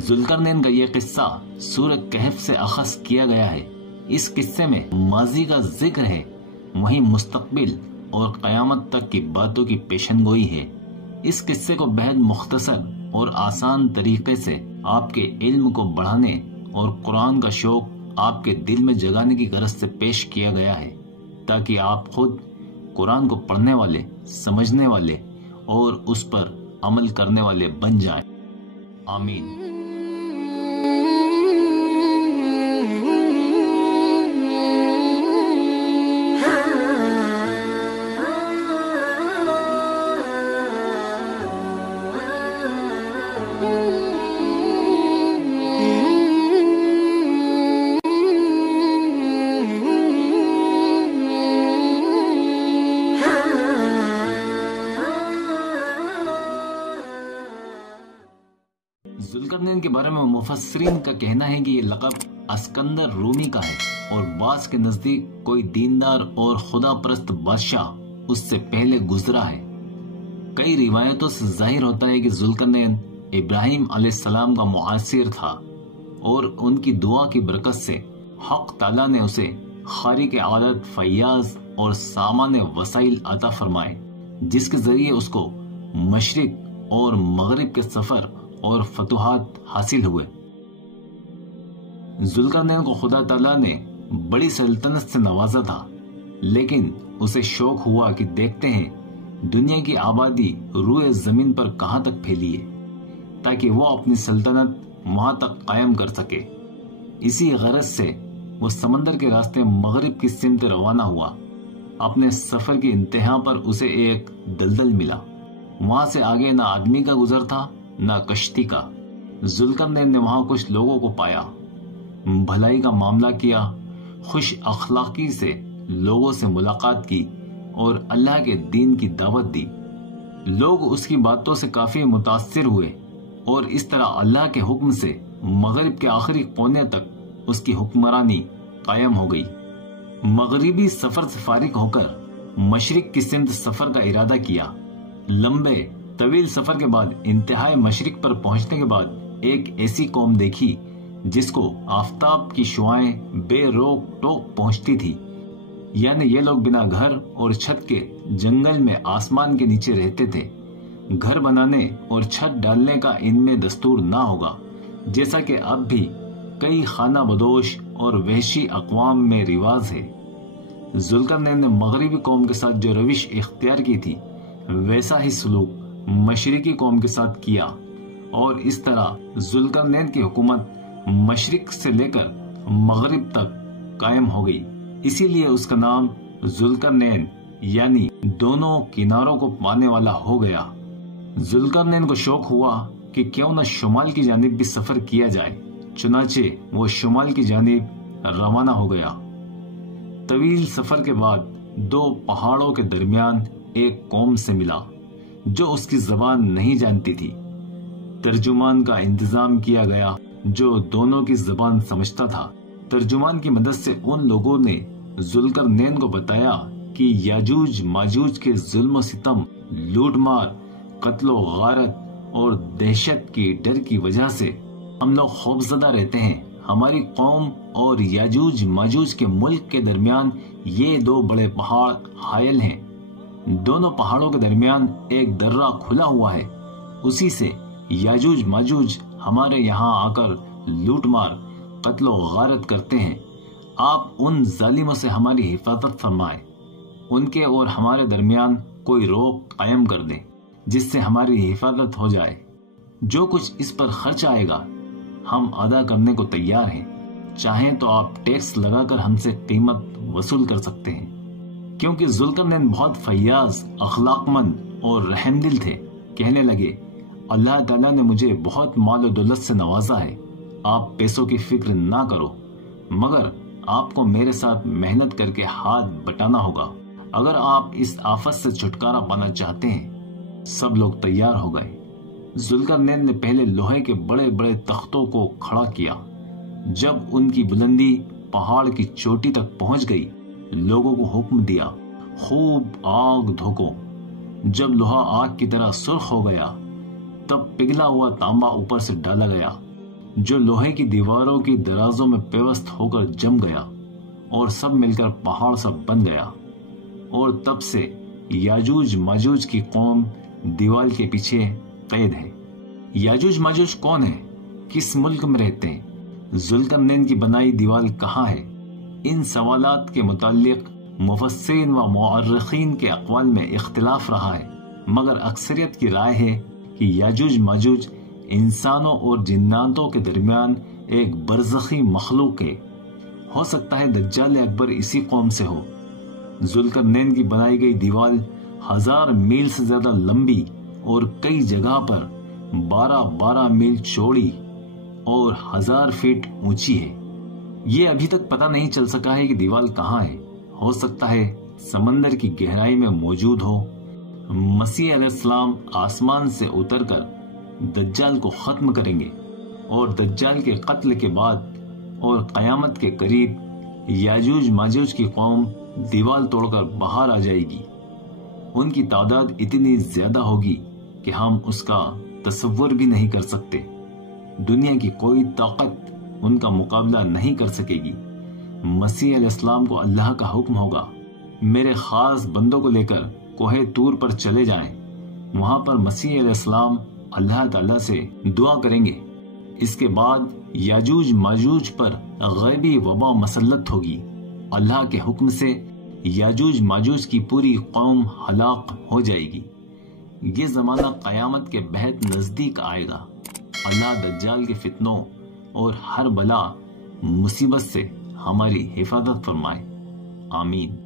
ذوالقرنین کا یہ قصہ سورہ کہف سے اخذ کیا گیا ہے۔ اس قصے میں ماضی کا ذکر ہے، وہیں مستقبل اور قیامت تک کی باتوں کی پیشن گوئی ہے۔ اس قصے کو بہت مختصر اور آسان طریقے سے آپ کے علم کو بڑھانے اور قرآن کا شوق آپ کے دل میں جگانے کی غرض سے پیش کیا گیا ہے، تاکہ آپ خود قرآن کو پڑھنے والے، سمجھنے والے اور اس پر عمل کرنے والے بن جائیں۔ آمین۔ ذوالقرنین کے بارے میں مفسرین کا کہنا ہے کہ یہ لقب اسکندر رومی کا ہے، اور بعض کے نزدیک کوئی دیندار اور خدا پرست بادشاہ اس سے پہلے گزرا ہے۔ کئی روایتوں سے ظاہر ہوتا ہے کہ ذوالقرنین ابراہیم علیہ السلام کا معاصر تھا، اور ان کی دعا کی برکت سے حق تعالیٰ نے اسے خارق عادت، فیاض اور سامان وسائل عطا فرمائے، جس کے ذریعے اس کو مشرق اور مغرب کے سفر اور فتوحات حاصل ہوئے۔ ذوالقرنین کو خدا تعالیٰ نے بڑی سلطنت سے نوازا تھا، لیکن اسے شوق ہوا کہ دیکھتے ہیں دنیا کی آبادی روئے زمین پر کہاں تک پھیلی ہے، تاکہ وہ اپنی سلطنت وہاں تک قائم کر سکے۔ اسی غرض سے وہ سمندر کے راستے مغرب کی سمت روانہ ہوا۔ اپنے سفر کی انتہا پر اسے ایک دلدل ملا، وہاں سے آگے نہ آدمی کا گزر تھا نہ کشتی کا۔ ذوالقرنین نے وہاں کچھ لوگوں کو پایا، بھلائی کا معاملہ کیا، خوش اخلاقی سے لوگوں سے ملاقات کی اور اللہ کے دین کی دعوت دی۔ لوگ اس کی باتوں سے کافی متاثر ہوئے، اور اس طرح اللہ کے حکم سے مغرب کے آخری کونے تک اس کی حکمرانی قائم ہو گئی۔ مغربی سفر سے فارغ ہو کر مشرق کی سمت سفر کا ارادہ کیا۔ لمبے طویل سفر کے بعد انتہائی مشرق پر پہنچنے کے بعد ایک ایسی قوم دیکھی جس کو آفتاب کی شعائیں بے روک ٹوک پہنچتی تھی، یعنی یہ لوگ بنا گھر اور چھت کے جنگل میں آسمان کے نیچے رہتے تھے۔ گھر بنانے اور چھت ڈالنے کا ان میں دستور نہ ہوگا، جیسا کہ اب بھی کئی خانہ بدوش اور وحشی اقوام میں رواج ہے۔ ذوالقرنین نے مغربی قوم کے ساتھ جو روش اختیار کی تھی، ویسا ہی سلوک مشرقی قوم کے ساتھ کیا، اور اس طرح ذوالقرنین کی حکومت مشرق سے لے کر مغرب تک قائم ہو گئی۔ اسی لیے اس کا نام ذوالقرنین یعنی دونوں کناروں کو پانے والا ہو گیا۔ ذوالقرنین کو شوق ہوا کہ کیوں نہ شمال کی جانب بھی سفر کیا جائے، چنانچہ وہ شمال کی جانب روانہ ہو گیا۔ طویل سفر کے بعد دو پہاڑوں کے درمیان ایک قوم سے ملا جو اس کی زبان نہیں جانتی تھی۔ ترجمان کا انتظام کیا گیا جو دونوں کی زبان سمجھتا تھا۔ ترجمان کی مدد سے ان لوگوں نے ذوالقرنین کو بتایا کہ یاجوج ماجوج کے ظلم و ستم، لوٹ مار، قتل و غارت اور دہشت کی ڈر کی وجہ سے ہم لوگ خوفزدہ رہتے ہیں۔ ہماری قوم اور یاجوج ماجوج کے ملک کے درمیان یہ دو بڑے پہاڑ حائل ہیں۔ دونوں پہاڑوں کے درمیان ایک درہ کھلا ہوا ہے، اسی سے یاجوج ماجوج ہمارے یہاں آ کر لوٹ مار، قتل و غارت کرتے ہیں۔ آپ ان ظالموں سے ہماری حفاظت فرمائیں، ان کے اور ہمارے درمیان کوئی روک قائم کر دیں جس سے ہماری حفاظت ہو جائے۔ جو کچھ اس پر خرچ آئے گا ہم ادا کرنے کو تیار ہیں، چاہیں تو آپ ٹیکس لگا کر ہم سے قیمت وصول کر سکتے ہیں۔ کیونکہ ذوالقرنین بہت فیاض، اخلاق مند اور رحم دل تھے، کہنے لگے اللہ تعالیٰ نے مجھے بہت مال و دولت سے نوازا ہے، آپ پیسوں کی فکر نہ کرو، مگر آپ کو میرے ساتھ محنت کر کے ہاتھ بٹانا ہوگا اگر آپ اس آفت سے چھٹکارا پانا چاہتے ہیں۔ سب لوگ تیار ہو گئے۔ ذوالقرنین نے پہلے لوہے کے بڑے بڑے تختوں کو کھڑا کیا۔ جب ان کی بلندی پہاڑ کی چوٹی تک پہنچ گئی، لوگوں کو حکم دیا خوب آگ دھوکو۔ جب لوہا آگ کی طرح سرخ ہو گیا، تب پگھلا ہوا تانبا اوپر سے ڈالا گیا جو لوہے کی دیواروں کی درازوں میں پیوست ہو کر جم گیا اور سب مل کر پہاڑ سا بن گیا، اور تب سے یاجوج ماجوج کی قوم دیوال کے پیچھے قید ہے۔ یاجوج ماجوج کون ہے؟ کس ملک میں رہتے ہیں؟ ذوالقرنین کی بنائی دیوال کہاں ہے؟ ان سوالات کے متعلق مفسرین و مؤرخین کے اقوال میں اختلاف رہا ہے، مگر اکثریت کی رائے ہے کہ یاجوج ماجوج انسانوں اور جناتوں کے درمیان ایک برزخی مخلوق ہے۔ ہو سکتا ہے دجال اکبر اسی قوم سے ہو۔ ذوالقرنین کی بنائی گئی دیوال 1000 میل سے زیادہ لمبی اور کئی جگہ پر 12 میل چوڑی اور 1000 فٹ اونچی ہے۔ یہ ابھی تک پتہ نہیں چل سکا ہے کہ دیوال کہاں ہے۔ ہو سکتا ہے سمندر کی گہرائی میں موجود ہو۔ مسیح علیہ السلام آسمان سے اتر کر دجال کو ختم کریں گے، اور دجال کے قتل کے بعد اور قیامت کے قریب یاجوج ماجوج کی قوم دیوال توڑ کر باہر آ جائے گی۔ ان کی تعداد اتنی زیادہ ہوگی کہ ہم اس کا تصور بھی نہیں کر سکتے۔ دنیا کی کوئی طاقت ان کا مقابلہ نہیں کر سکے گی۔ مسیح علیہ السلام کو اللہ کا حکم ہوگا، میرے خاص بندوں کو لے کر کوہ طور پر چلے جائیں۔ وہاں پر مسیح علیہ السلام اللہ تعالیٰ سے دعا کریں گے۔ اس کے بعد یاجوج ماجوج پر غیبی وبا مسلط ہوگی۔ اللہ کے حکم سے یاجوج ماجوج کی پوری قوم ہلاک ہو جائے گی۔ یہ زمانہ قیامت کے بہت نزدیک آئے گا۔ اللہ دجال کے فتنوں اور ہر بلا مصیبت سے ہماری حفاظت فرمائے، آمین۔